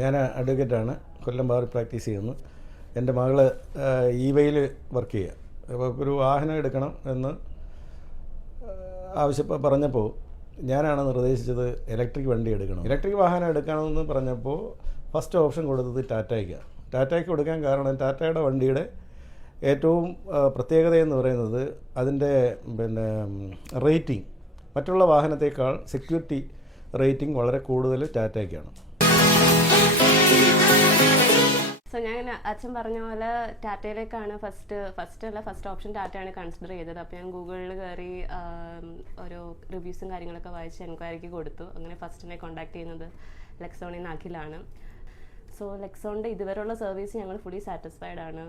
ഞാൻ അഡ്വക്കേറ്റാണ്, കൊല്ലം ബാറിൽ പ്രാക്ടീസ് ചെയ്യുന്നു. എൻ്റെ മകള് ഇ-വൈയിൽ വർക്ക് ചെയ്യുക. അപ്പോൾ ഒരു വാഹനം എടുക്കണം എന്ന് പറഞ്ഞപ്പോൾ ഞാനാണ് നിർദ്ദേശിച്ചത് ഇലക്ട്രിക് വണ്ടി എടുക്കണം. ഇലക്ട്രിക് വാഹനം എടുക്കണമെന്ന് പറഞ്ഞപ്പോൾ ഫസ്റ്റ് ഓപ്ഷൻ കൊടുത്തത് ടാറ്റയ്ക്കാണ്. ടാറ്റയ്ക്ക് കൊടുക്കാൻ കാരണം ടാറ്റയുടെ വണ്ടിയുടെ ഏറ്റവും പ്രത്യേകതയെന്ന് പറയുന്നത് അതിൻ്റെ റേറ്റിംഗ് മറ്റുള്ള വാഹനത്തേക്കാൾ സെക്യൂരിറ്റി റേറ്റിംഗ് വളരെ കൂടുതൽ ടാറ്റയ്ക്കാണ്. സോ ഞാൻ അച്ഛൻ പറഞ്ഞ പോലെ ടാറ്റയിലേക്കാണ് ഫസ്റ്റ് ഓപ്ഷൻ ടാറ്റയാണ് കൺസിഡർ ചെയ്തത്. അപ്പോൾ ഞാൻ ഗൂഗിളിൽ കയറി ഒരു റിവ്യൂസും കാര്യങ്ങളൊക്കെ വായിച്ച് എൻക്വയറിക്ക് കൊടുത്തു. അങ്ങനെ ഫസ്റ്റിനെ കോൺടാക്ട് ചെയ്യുന്നത് ലെക്സോണിൽ നിന്ന് അഖിലാണ്. സോ ലെക്സോണിൻ്റെ ഇതുവരെയുള്ള സർവീസ് ഞങ്ങൾ ഫുള്ളി സാറ്റിസ്ഫൈഡ് ആണ്.